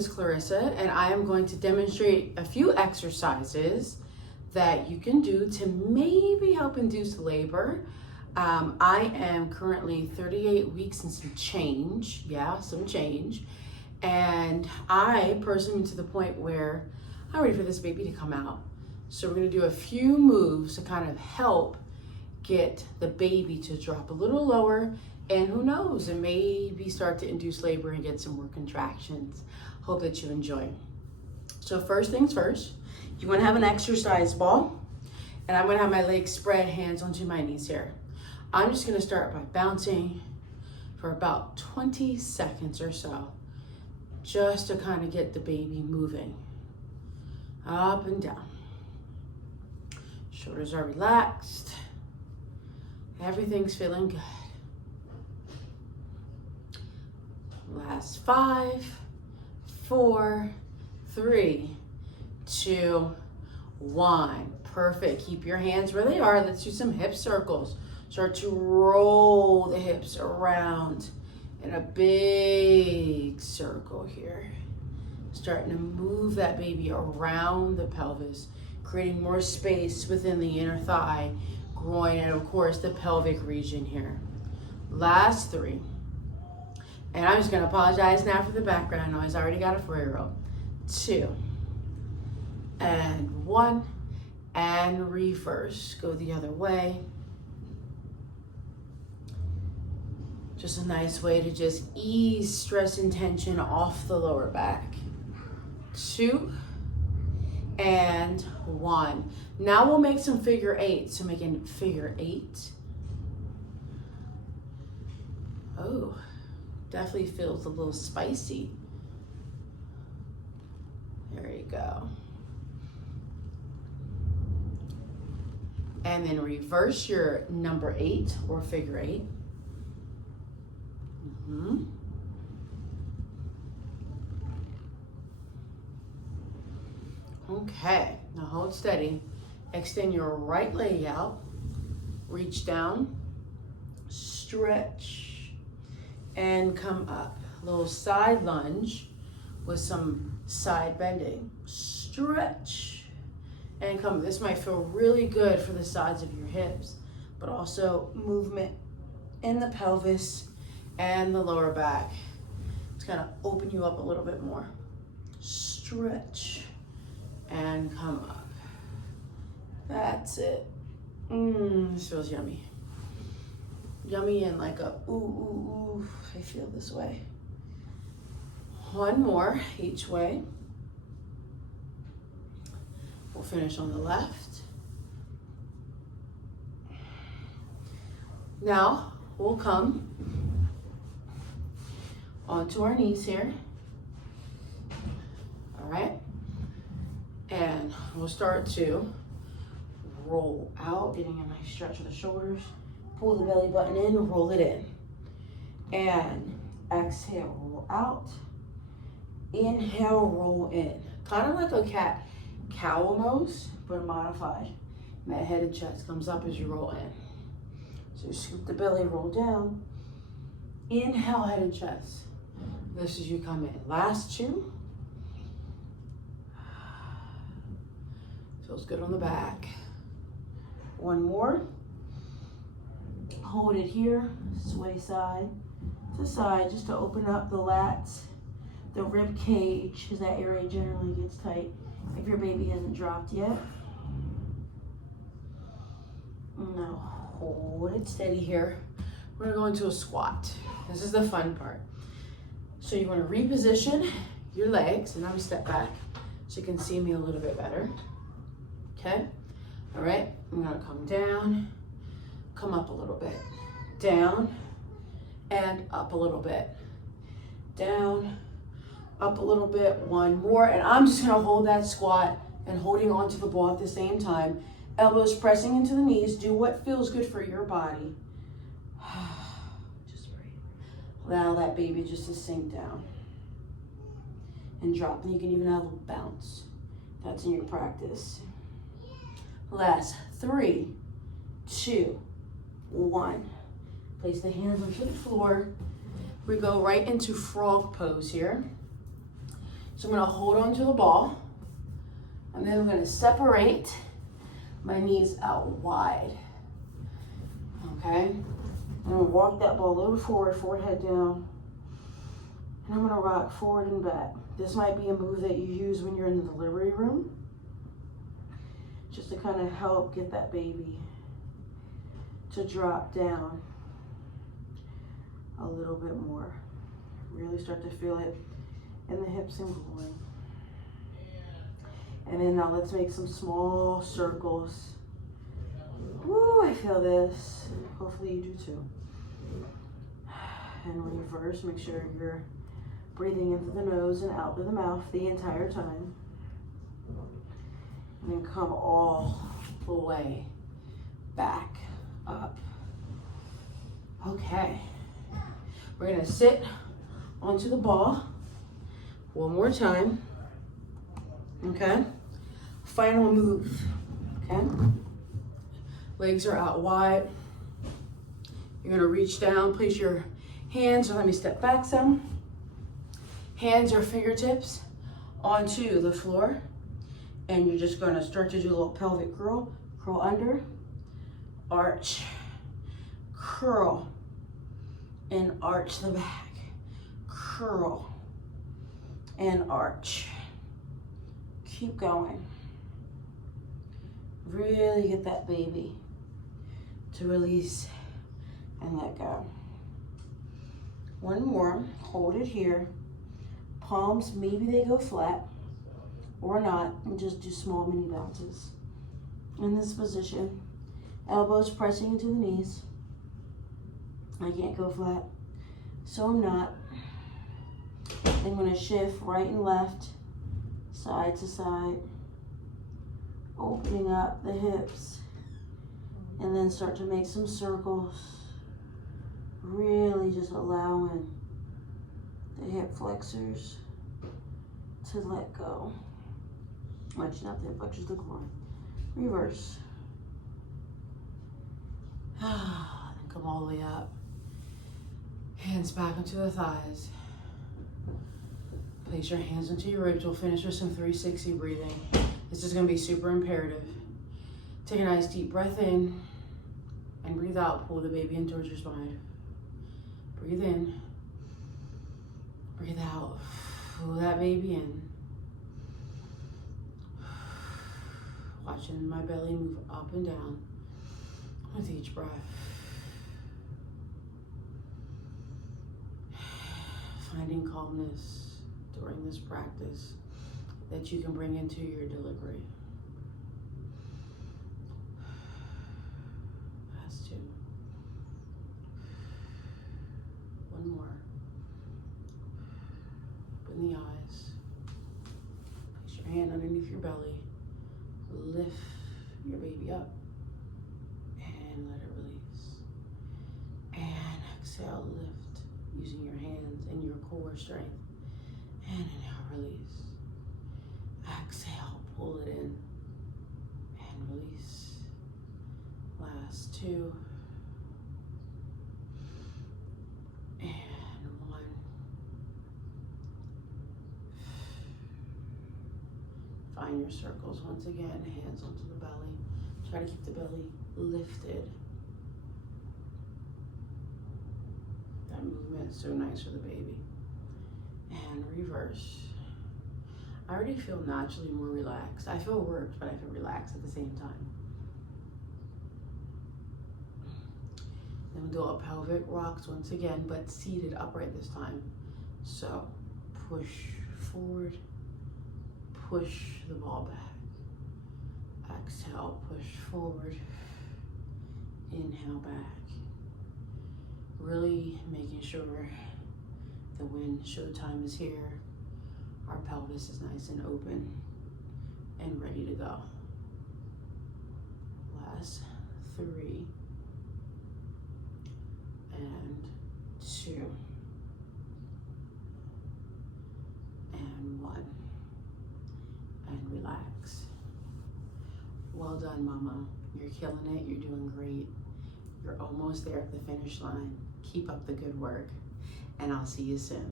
This is Clarissa, and I am going to demonstrate a few exercises that you can do to maybe help induce labor. I am currently 38 weeks and some change, and I personally am to the point where I'm ready for this baby to come out. So we're going to do a few moves to kind of help get the baby to drop a little lower, and who knows, and maybe start to induce labor and get some more contractions. Hope that you enjoy. So first things first, you want to have an exercise ball, and I'm going to have my legs spread, hands onto my knees here. I'm just going to start by bouncing for about 20 seconds or so, just to kind of get the baby moving up and down. Shoulders are relaxed. Everything's feeling good. Last 5, 4, 3, 2, 1. Perfect. Keep your hands where they are. Let's do some hip circles. Start to roll the hips around in a big circle here. Starting to move that baby around the pelvis, creating more space within the inner thigh, groin, and of course the pelvic region here. Last 3. And I'm just going to apologize now for the background noise. I already got a 4-year-old. 2 and 1 and reverse. Go the other way. Just a nice way to just ease stress and tension off the lower back. 2 and 1. Now we'll make some figure 8. So making figure 8. Oh, definitely feels a little spicy. There you go. And then reverse your number 8 or figure 8. Okay, now hold steady. Extend your right leg out. Reach down. Stretch. And come up. A little side lunge with some side bending. Stretch. And come. This might feel really good for the sides of your hips, but also movement in the pelvis and the lower back. It's gonna open you up a little bit more. Stretch and come up. That's it. This feels yummy. Yummy and like a ooh, ooh, ooh. I feel this way. One more each way. We'll finish on the left. Now we'll come onto our knees here. All right. And we'll start to roll out, getting a nice stretch of the shoulders. Pull the belly button in, roll it in. And exhale, roll out. Inhale, roll in. Kind of like a cat-cow almost, but modified. And that head and chest comes up as you roll in. So scoop the belly, roll down. Inhale, head and chest. This is you come in. Last 2. Feels good on the back. One more. Hold it here. Sway side to side just to open up the lats, the rib cage, because that area generally gets tight if your baby hasn't dropped yet. Now hold it steady here. We're gonna go into a squat. This is the fun part. So you want to reposition your legs, and I'm gonna step back so you can see me a little bit better. Okay, all right, I'm gonna come down, come up a little bit, down, and up a little bit, down, up a little bit, one more, and I'm just gonna hold that squat and holding onto the ball at the same time, elbows pressing into the knees. Do what feels good for your body. Just breathe. Allow that baby just to sink down and drop, and you can even have a little bounce. That's in your practice. Last 3, 2, 1. Place the hands onto the floor. We go right into frog pose here. So I'm gonna hold on to the ball, and then I'm gonna separate my knees out wide. Okay? I'm gonna walk that ball a little forward, forehead down, and I'm gonna rock forward and back. This might be a move that you use when you're in the delivery room, just to kind of help get that baby to drop down a little bit more. Really start to feel it in the hips and groin. And then now let's make some small circles. Woo, I feel this. Hopefully you do too. And reverse, make sure you're breathing in through the nose and out through the mouth the entire time. And then come all the way back up. Okay. We're gonna sit onto the ball one more time. Okay. Final move. Okay. Legs are out wide. You're gonna reach down, place your hands, or let me step back some. Hands or fingertips onto the floor. And you're just gonna start to do a little pelvic curl. Curl under, arch, curl, and arch the back. Curl and arch. Keep going. Really get that baby to release and let go. One more, hold it here. Palms, maybe they go flat or not, and just do small mini bounces. In this position, elbows pressing into the knees. I can't go flat, so I'm not. I'm gonna shift right and left, side to side, opening up the hips, and then start to make some circles. Really just allowing the hip flexors to let go. Watching out the hip flexors, the groin. Reverse. Then come all the way up. Hands back onto the thighs. Place your hands into your ribs. We'll finish with some 360 breathing. This is gonna be super imperative. Take a nice deep breath in and breathe out. Pull the baby in towards your spine. Breathe in. Breathe out. Pull that baby in. Watching my belly move up and down with each breath. Finding calmness during this practice that you can bring into your delivery. Last two. One more. Open the eyes. Place your hand underneath your belly. Lift your baby up and let it release. And exhale, lift using your hands and your core strength. And inhale, release. Exhale, pull it in and release. Last two. And one. Find your circles once again, hands onto the belly. Try to keep the belly lifted. That movement is so nice for the baby. And reverse. I already feel naturally more relaxed. I feel worked, but I feel relaxed at the same time. Then we'll do a pelvic rocks once again, but seated upright this time. So push forward, push the ball back. Exhale, push forward, inhale back. Really making sure that when showtime is here, our pelvis is nice and open and ready to go. Last three and two and one. And relax. Well done, mama. You're killing it. You're doing great. You're almost there at the finish line. Keep up the good work, and I'll see you soon.